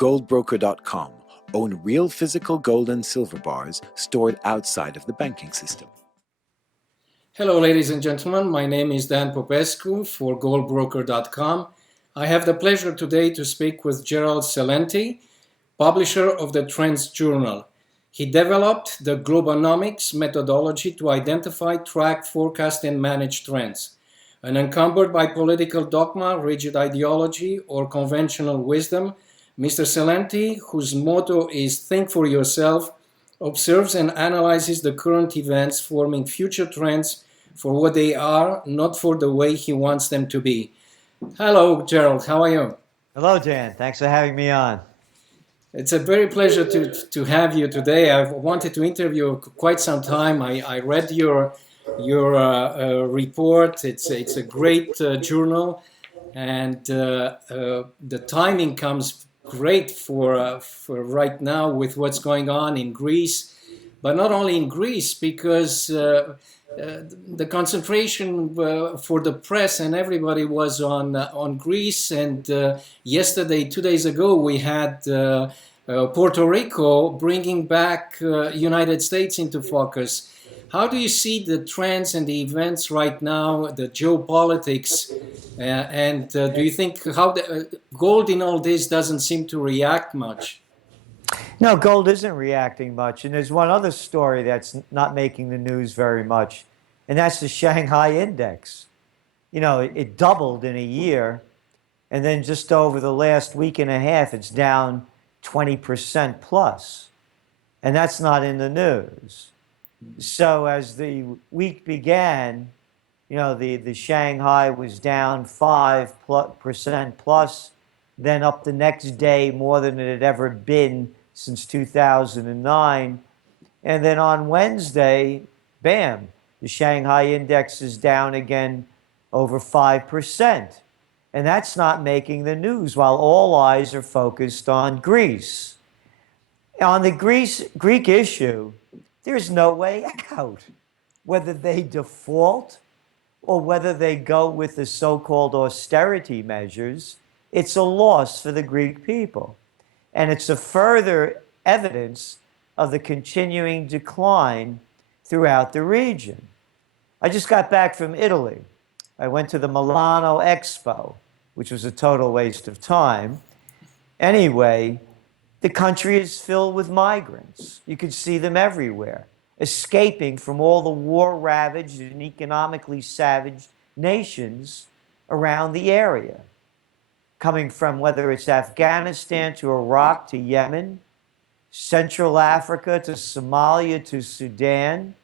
GoldBroker.com own real physical gold and silver bars stored outside of the banking system. Hello, ladies and gentlemen. My name is Dan Popescu for GoldBroker.com. I have the pleasure today to speak with Gerald Celente, publisher of the Trends Journal. He developed the Globonomics methodology to identify, track, forecast, and manage trends. Unencumbered by political dogma, rigid ideology, or conventional wisdom, Mr. Celente, whose motto is "Think for yourself," observes and analyzes the current events, forming future trends for what they are, not for the way he wants them to be. Hello, Gerald. How are you? Hello, Dan. Thanks for having me on. It's a very pleasure to have you today. I've wanted to interview you quite some time. I read your report. It's a great journal, and the timing comes great for right now with what's going on in Greece, but not only in Greece, because the concentration for the press and everybody was on Greece. And yesterday, 2 days ago, we had Puerto Rico bringing back United States into focus. How do you see the trends and the events right now, the geopolitics, and do you think how gold in all this doesn't seem to react much? No, gold isn't reacting much. And there's one other story that's not making the news very much, and that's the Shanghai index. You know, it doubled in a year, and then just over the last week and a half, it's down 20% plus. And that's not in the news. So as the week began, you know, the Shanghai was down 5% plus, then up the next day more than it had ever been since 2009. And then on Wednesday, bam, the Shanghai index is down again over 5%. And that's not making the news while all eyes are focused on Greece. On the Greek issue, there's no way out. Whether they default or whether they go with the so-called austerity measures, it's a loss for the Greek people. And it's a further evidence of the continuing decline throughout the region. I just got back from Italy. I went to the Milano Expo, which was a total waste of time. Anyway, the country is filled with migrants. You could see them everywhere, escaping from all the war-ravaged and economically savaged nations around the area, coming from whether it's Afghanistan to Iraq to Yemen, Central Africa to Somalia to Sudan,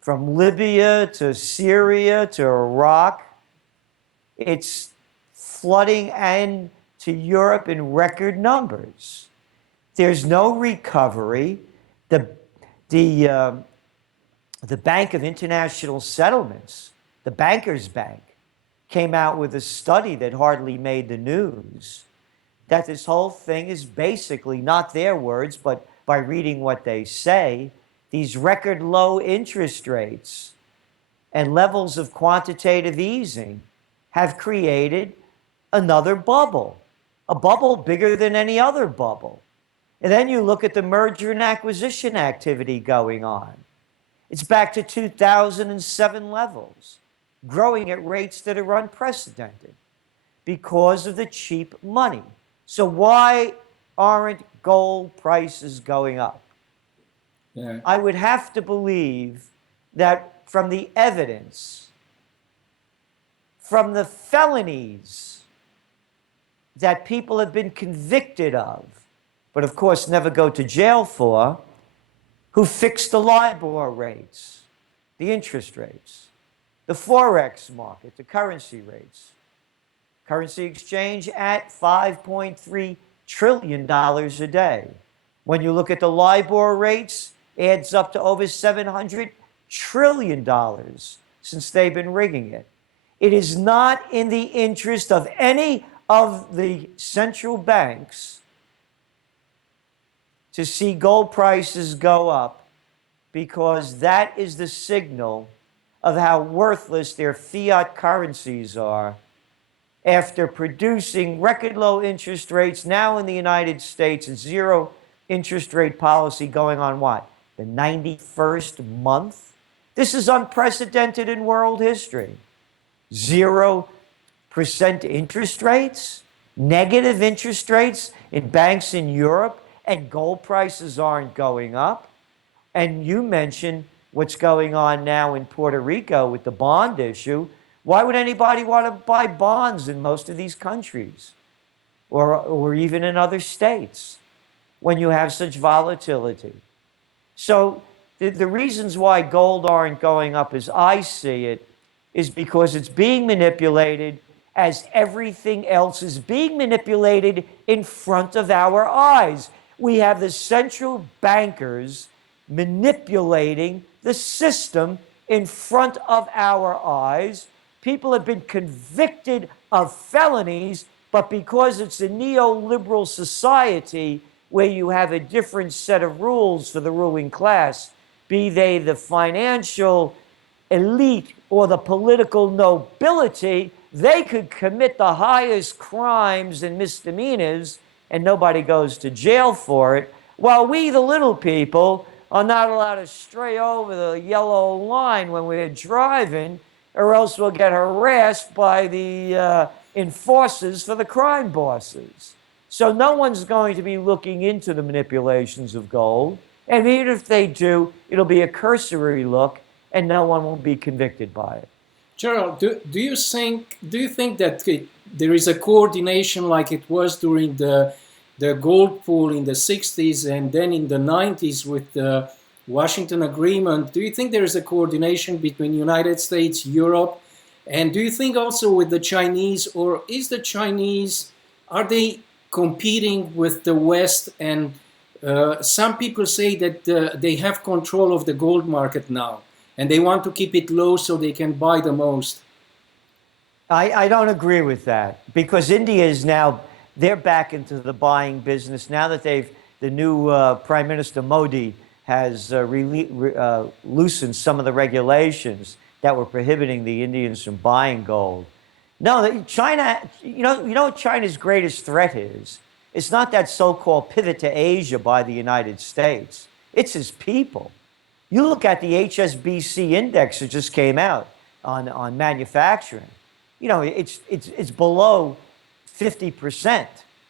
from Libya to Syria to Iraq. It's flooding into Europe in record numbers. There's no recovery. The Bank of International Settlements, the Bankers Bank, came out with a study that hardly made the news, that this whole thing is basically, not their words, but by reading what they say, these record low interest rates and levels of quantitative easing have created another bubble, a bubble bigger than any other bubble. And then you look at the merger and acquisition activity going on. It's back to 2007 levels, growing at rates that are unprecedented because of the cheap money. So why aren't gold prices going up? Yeah. I would have to believe that from the evidence, from the felonies that people have been convicted of, but of course never go to jail for, who fixed the LIBOR rates, the interest rates, the Forex market, the currency rates, currency exchange at $5.3 trillion a day. When you look at the LIBOR rates, adds up to over $700 trillion since they've been rigging it. It is not in the interest of any of the central banks to see gold prices go up, because that is the signal of how worthless their fiat currencies are after producing record low interest rates now in the United States, and zero interest rate policy going on what? The 91st month? This is unprecedented in world history. 0% interest rates, negative interest rates in banks in Europe, and gold prices aren't going up. And you mentioned what's going on now in Puerto Rico with the bond issue. Why would anybody want to buy bonds in most of these countries or even in other states when you have such volatility? So the reasons why gold aren't going up as I see it is because it's being manipulated as everything else is being manipulated in front of our eyes. We have the central bankers manipulating the system in front of our eyes. People have been convicted of felonies, but because it's a neoliberal society where you have a different set of rules for the ruling class, be they the financial elite or the political nobility, they could commit the highest crimes and misdemeanors and nobody goes to jail for it, while we, the little people, are not allowed to stray over the yellow line when we're driving, or else we'll get harassed by the enforcers for the crime bosses. So no one's going to be looking into the manipulations of gold. And even if they do, it'll be a cursory look and no one will be convicted by it. Gerald, do you think that there is a coordination like it was during the gold pool in the 60s and then in the 90s with the Washington Agreement? Do you think there is a coordination between United States, Europe, and do you think also with the Chinese, or is the Chinese, are they competing with the West? And some people say that they have control of the gold market now and they want to keep it low so they can buy the most. I don't agree with that, because India is now, they're back into the buying business now that the new Prime Minister Modi has loosened some of the regulations that were prohibiting the Indians from buying gold. No, China, you know what China's greatest threat is? It's not that so-called pivot to Asia by the United States. It's his people. You look at the HSBC index that just came out on manufacturing. You know, it's below 50%,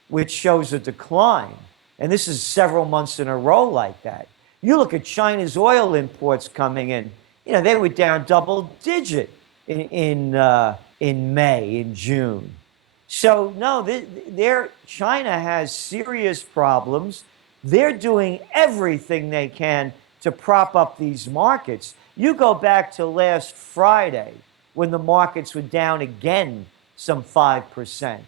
which shows a decline. And this is several months in a row like that. You look at China's oil imports coming in. You know, they were down double digit in May, in June. So no, China has serious problems. They're doing everything they can to prop up these markets. You go back to last Friday when the markets were down again some 5%.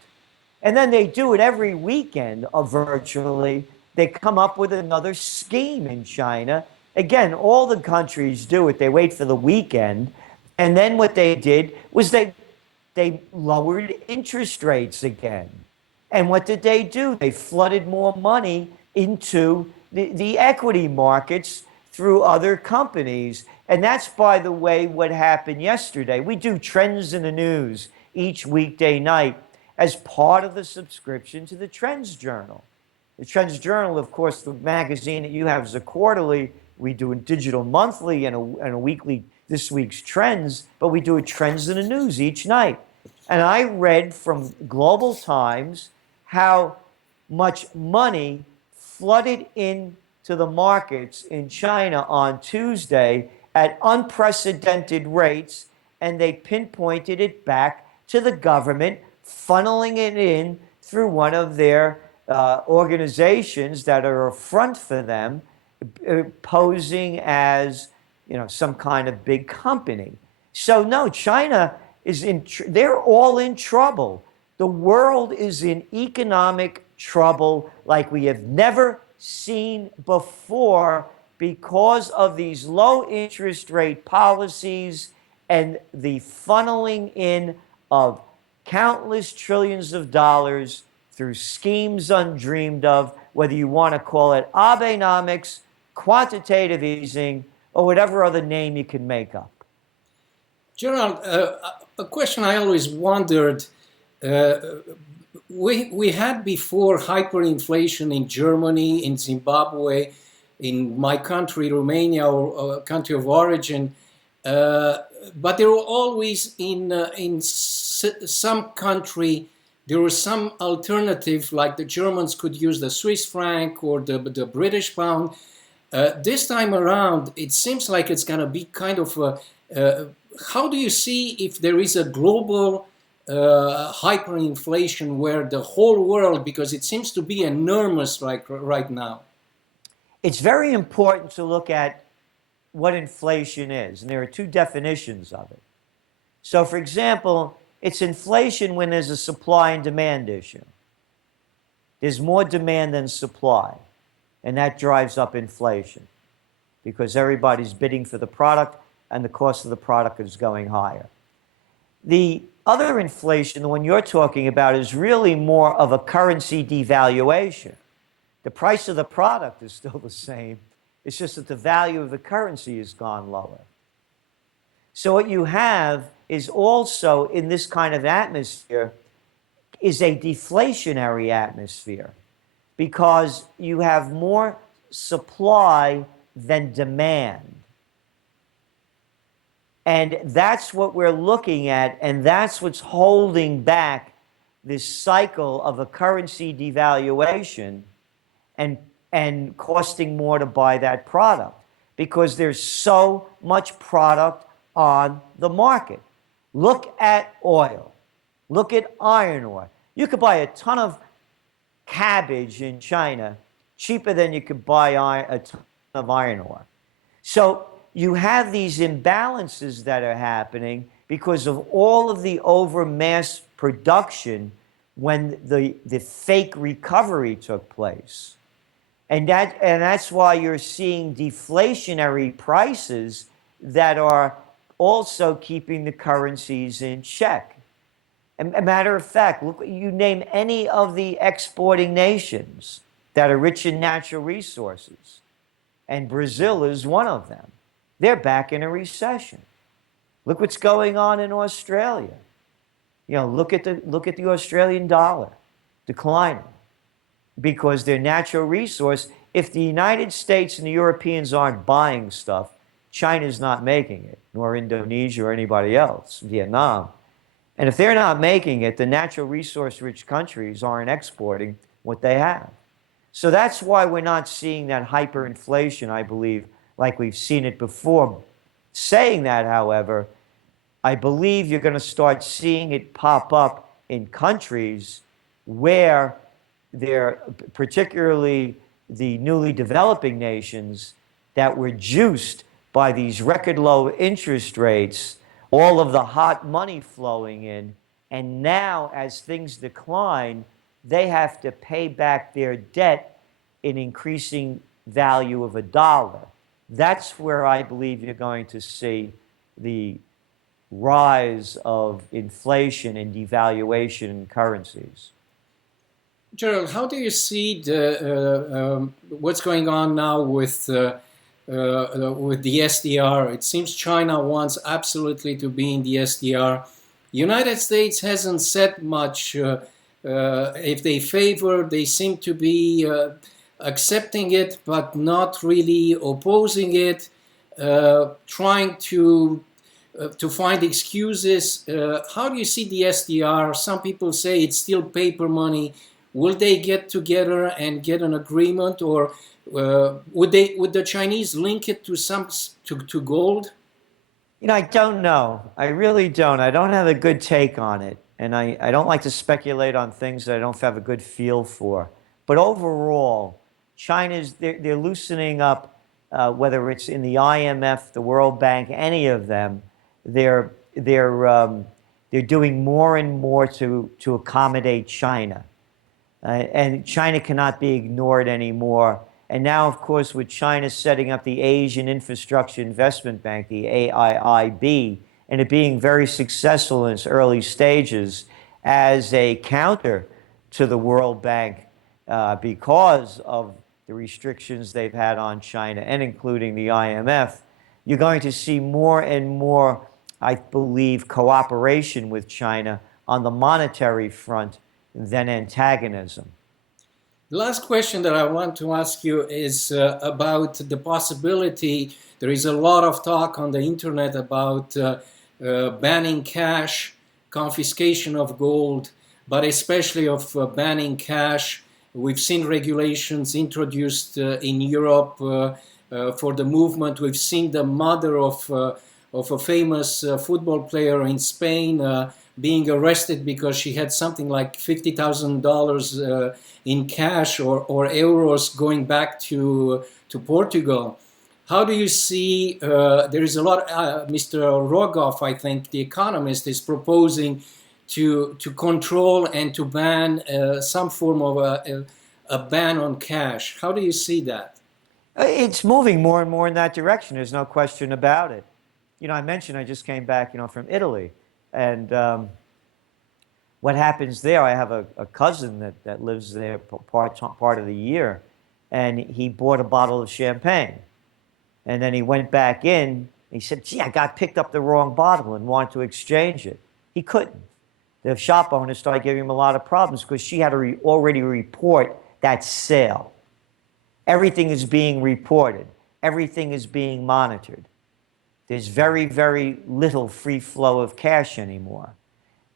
And then they do it every weekend virtually. They come up with another scheme in China. Again, all the countries do it. They wait for the weekend. And then what they did was they lowered interest rates again. And what did they do? They flooded more money into the equity markets through other companies. And that's, by the way, what happened yesterday. We do Trends in the News each weekday night as part of the subscription to the Trends Journal. The Trends Journal, of course, the magazine that you have is a quarterly. We do a digital monthly and a weekly, this week's trends, but we do a Trends in the News each night. And I read from Global Times how much money flooded into the markets in China on Tuesday at unprecedented rates, and they pinpointed it back to the government, funneling it in through one of their organizations that are a front for them, posing as, you know, some kind of big company. So no, China is they're all in trouble. The world is in economic trouble like we have never seen before because of these low interest rate policies and the funneling in of countless trillions of dollars through schemes undreamed of, whether you want to call it Abenomics, quantitative easing, or whatever other name you can make up. Gerald, a question I always wondered, Uh, we had before hyperinflation in Germany, in Zimbabwe, in my country, Romania, or country of origin, uh, but they were always in some country. There was some alternative, like the Germans could use the Swiss franc or the British pound. This time around, it seems like it's going to be kind of how do you see if there is a global hyperinflation where the whole world, because it seems to be enormous right now? It's very important to look at what inflation is, and there are two definitions of it. So, for example, it's inflation when there's a supply and demand issue. There's more demand than supply, and that drives up inflation because everybody's bidding for the product and the cost of the product is going higher. The other inflation, the one you're talking about, is really more of a currency devaluation. The price of the product is still the same. It's just that the value of the currency has gone lower. So what you have is also in this kind of atmosphere is a deflationary atmosphere because you have more supply than demand. And that's what we're looking at, and that's what's holding back this cycle of a currency devaluation and costing more to buy that product because there's so much product on the market. Look at oil. Look at iron ore. You could buy a ton of cabbage in China cheaper than you could buy a ton of iron ore. So you have these imbalances that are happening because of all of the over mass production when the fake recovery took place. And that's why you're seeing deflationary prices that are also keeping the currencies in check. A matter of fact, look, you name any of the exporting nations that are rich in natural resources, and Brazil is one of them. They're back in a recession. Look what's going on in Australia. You know, look at the Australian dollar declining because their natural resource. If the United States and the Europeans aren't buying stuff, China's not making it, nor Indonesia or anybody else, Vietnam. And if they're not making it, the natural resource-rich countries aren't exporting what they have. So that's why we're not seeing that hyperinflation, I believe, like we've seen it before. Saying that, however, I believe you're going to start seeing it pop up in countries where they're, particularly the newly developing nations, that were juiced by these record low interest rates, all of the hot money flowing in, and now as things decline, they have to pay back their debt in increasing value of a dollar. That's where I believe you're going to see the rise of inflation and devaluation in currencies. Gerald, how do you see what's going on now with the SDR? It seems China wants absolutely to be in the SDR. United States hasn't said much. If they favor, they seem to be accepting it, but not really opposing it, trying to find excuses. How do you see the SDR? Some people say it's still paper money. Will they get together and get an agreement, or would the Chinese link it to gold? You know, I don't know. I really don't. I don't have a good take on it. And I don't like to speculate on things that I don't have a good feel for. But overall, they're loosening up, whether it's in the IMF, the World Bank, any of them. They're doing more and more to accommodate China. And China cannot be ignored anymore. And now, of course, with China setting up the Asian Infrastructure Investment Bank, the AIIB, and it being very successful in its early stages as a counter to the World Bank because of the restrictions they've had on China, and including the IMF, you're going to see more and more, I believe, cooperation with China on the monetary front than antagonism. The last question that I want to ask you is about the possibility. There is a lot of talk on the internet about banning cash, confiscation of gold, but especially of banning cash. We've seen regulations introduced in Europe for the movement. We've seen the mother of a famous football player in Spain being arrested because she had something like $50,000 in cash or euros going back to Portugal. How do you see, there is a lot, Mr. Rogoff, I think, the economist, is proposing to control and to ban some form of a ban on cash. How do you see that? It's moving more and more in that direction. There's no question about it. You know, I mentioned I just came back, from Italy. And what happens there, I have a cousin that lives there part of the year. And he bought a bottle of champagne. And then he went back in. And he said, gee, I got picked up the wrong bottle and wanted to exchange it. He couldn't. The shop owner started giving him a lot of problems because she had to already report that sale. Everything is being reported. Everything is being monitored. There's very, very little free flow of cash anymore.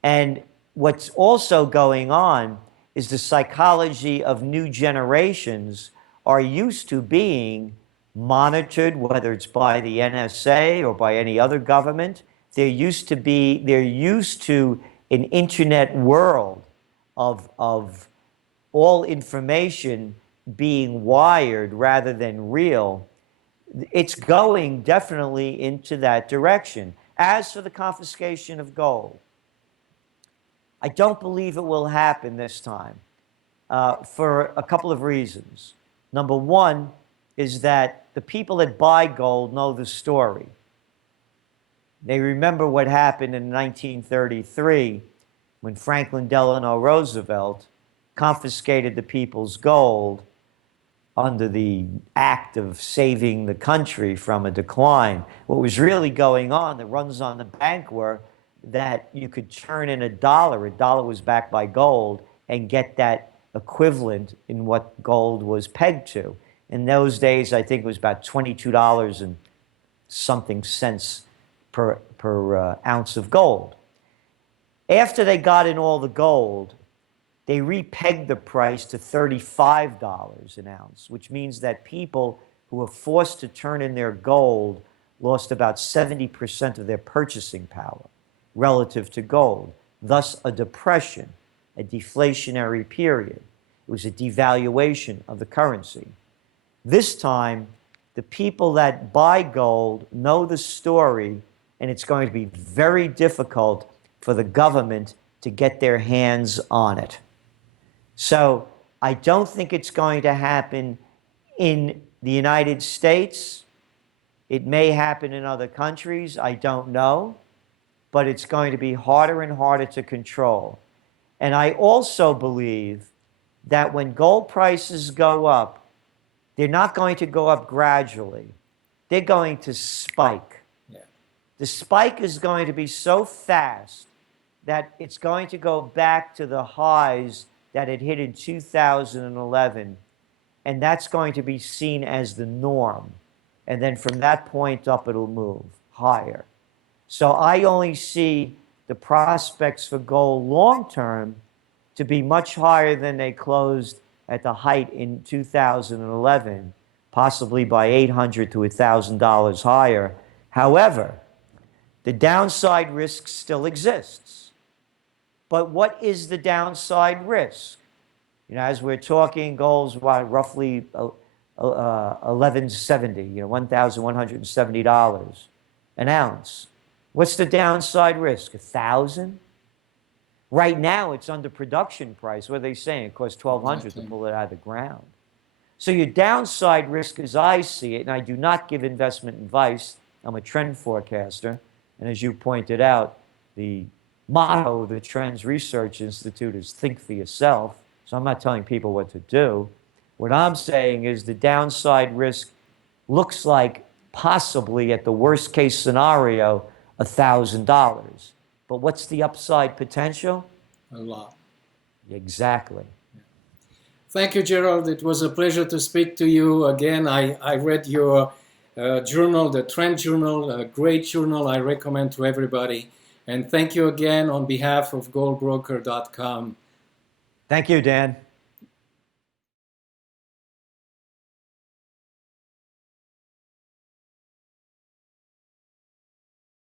And what's also going on is the psychology of new generations are used to being monitored, whether it's by the NSA or by any other government. They're used to an internet world of all information being wired rather than real. It's going definitely into that direction. As for the confiscation of gold, I don't believe it will happen this time for a couple of reasons. Number one is that the people that buy gold know the story. They remember what happened in 1933 when Franklin Delano Roosevelt confiscated the people's gold under the act of saving the country from a decline. What was really going on, the runs on the bank were that you could turn in a dollar was backed by gold, and get that equivalent in what gold was pegged to. In those days, I think it was about $22 and something cents per ounce of gold. After they got in all the gold, they repegged the price to $35 an ounce, which means that people who were forced to turn in their gold lost about 70% of their purchasing power relative to gold. Thus, a depression, a deflationary period. It was a devaluation of the currency. This time, the people that buy gold know the story, and it's going to be very difficult for the government to get their hands on it. So I don't think it's going to happen in the United States. It may happen in other countries, I don't know, but it's going to be harder and harder to control. And I also believe that when gold prices go up, they're not going to go up gradually. They're going to spike. Yeah. The spike is going to be so fast that it's going to go back to the highs that it hit in 2011, and that's going to be seen as the norm. And then from that point up, it'll move higher. So I only see the prospects for gold long term to be much higher than they closed at the height in 2011, possibly by $800 to $1,000 higher. However, the downside risk still exists. But what is the downside risk? As we're talking, gold's roughly $1,170, $1,170 an ounce. What's the downside risk? 1,000? Right now, it's under production price. What are they saying? It costs $1,200 to pull it out of the ground. So your downside risk, as I see it, and I do not give investment advice, I'm a trend forecaster, and as you pointed out, the motto of the Trends Research Institute is think for yourself. So I'm not telling people what to do. What I'm saying is the downside risk looks like possibly at the worst case scenario, $1,000. but what's the upside potential? A lot. Exactly. Thank you, Gerald. It was a pleasure to speak to you again. I read your journal, the Trend Journal, a great journal I recommend to everybody. And thank you again on behalf of GoldBroker.com. Thank you, Dan.